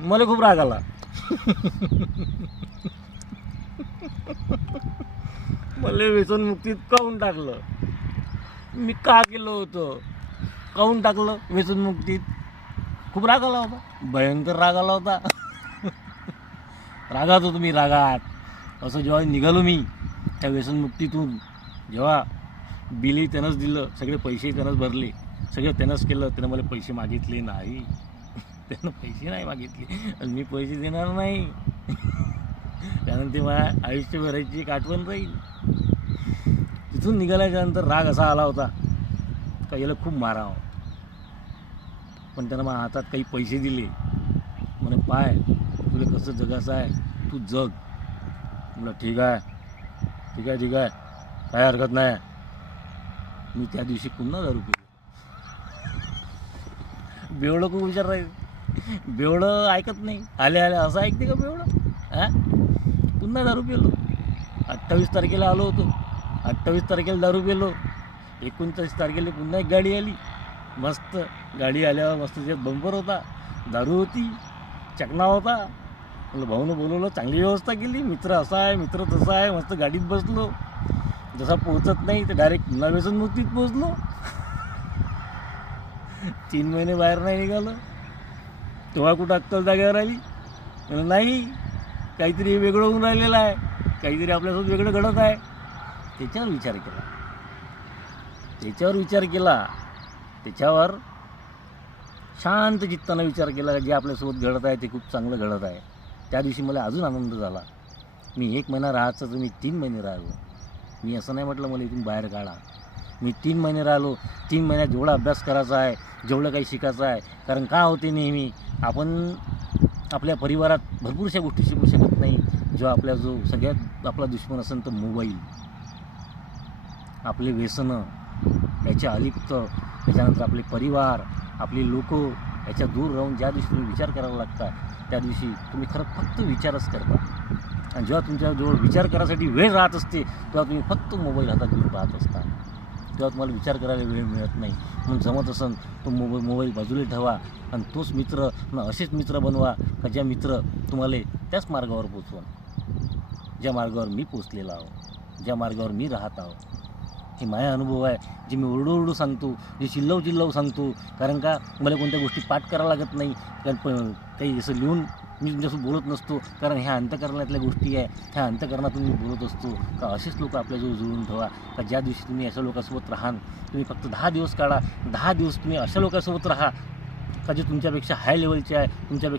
मला खूप राग आला. मला व्यसनमुक्तीत काऊन टाकलं? मी का केलं होतं? काऊन टाकलं व्यसनमुक्तीत? खूप राग आला होता, भयंकर राग आला होता. रागात होतो मी, रागात. असं जेव्हा निघालो मी त्या व्यसनमुक्तीतून, जेव्हा बिलही त्यानंच दिलं, सगळे पैसे त्यानंच भरले, सगळं त्यानंच केलं. त्यानं मला पैसे मागितले नाही. त्यानं पैसे नाही मागितले आणि मी पैसे देणार नाही. कारण ते माझ्या आयुष्यभराची एक आठवण राहील. तिथून निघाल्याच्यानंतर राग असा आला होता का याला खूप मारावं. पण त्यानं माझ्या हातात काही पैसे दिले. म्हणे पाय, तुला कसं जगायचं आहे तू जग. म्हटलं ठीक आहे ठीक आहे ठीक आहे, काय हरकत नाही. मी त्या दिवशी पुन्हा दारू पिलो. बेवडं खूप विचार राहील. बेवडं ऐकत नाही. आले आले असं ऐकते का बेवडं? हां, पुन्हा दारू पिलो. 28 तारखेला आलो होतो, 28 तारखेला दारू पिलो. 29 तारखेला पुन्हा एक गाडी आली. मस्त गाडी आल्यावर मस्त त्याच्यात बंपर होता, दारू होती, चकना होता. म्हटलं भाऊनं बोलवलं, चांगली व्यवस्था केली. मित्र असा आहे, मित्र तसा आहे. मस्त गाडीत बसलो. जसा पोहोचत नाही तर डायरेक्ट पुन्हा व्यसनमुक्तीत पोहोचलो. 3 महिने बाहेर नाही निघालं. तेव्हा कुठं अक्कल जागेवर आली? म्हणलं नाही, काहीतरी वेगळं होऊन राहिलेलं आहे, काहीतरी आपल्यासोबत वेगळं घडत आहे. त्याच्यावर विचार केला, त्याच्यावर शांत चित्तानं विचार केला. जे आपल्यासोबत घडत आहे ते खूप चांगलं घडत आहे. त्या दिवशी मला अजून आनंद झाला. मी 1 महिना राहायचं तर मी 3 महिने राहिलो. मी असं नाही म्हटलं मला इथून बाहेर काढा. मी 3 महिने राहिलो. 3 महिन्यात जेवढा अभ्यास करायचा आहे, जेवढं काही शिकायचं आहे. कारण का होते नेहमी आपण आपल्या परिवारात भरपूरशा गोष्टी शिकू शकत नाही. जेव्हा जो सगळ्यात आपला दुश्मन असेल तर मोबाईल, आपले व्यसनं, याच्या अलिप्त, त्याच्यानंतर आपले परिवार, आपली लोकं, याच्या दूर राहून ज्या दिवशी तुम्ही विचार करायला लागता त्या दिवशी तुम्ही खरं फक्त विचारच करता. आणि जेव्हा तुमच्याजवळ विचार करायसाठी वेळ राहत असते तेव्हा तुम्ही फक्त मोबाईल हातात घेऊन पाहत असता. तेव्हा तुम्हाला विचार करायला वेळ मिळत नाही. म्हणून जमत असेल तो मोबाईल बाजूला ठेवा आणि तोच मित्र असेच मित्र बनवा का ज्या मित्र तुम्हाला त्याच मार्गावर पोचवा ज्या मार्गावर मी पोचलेला आहो, ज्या मार्गावर मी राहत आहो. हे माझा अनुभव आहे, जे मी ओरडू सांगतो, जे चिल्लव सांगतो. कारण का मला कोणत्या गोष्टी पाठ करायला लागत नाही. कारण काही असं लिहून मी तुमच्यासोबत बोलत नसतो. कारण ह्या अंतःकरणातल्या गोष्टी आहे, ह्या अंतःकरणातून मी बोलत असतो. का असेच लोक आपल्याजवळ जुळून ठेवा का ज्या दिवशी तुम्ही अशा लोकांसोबत राहाल. तुम्ही फक्त 10 दिवस काढा, 10 दिवस तुम्ही अशा लोकांसोबत राहा का जे तुमच्यापेक्षा हाय लेवलचे आहे, तुमच्यापेक्षा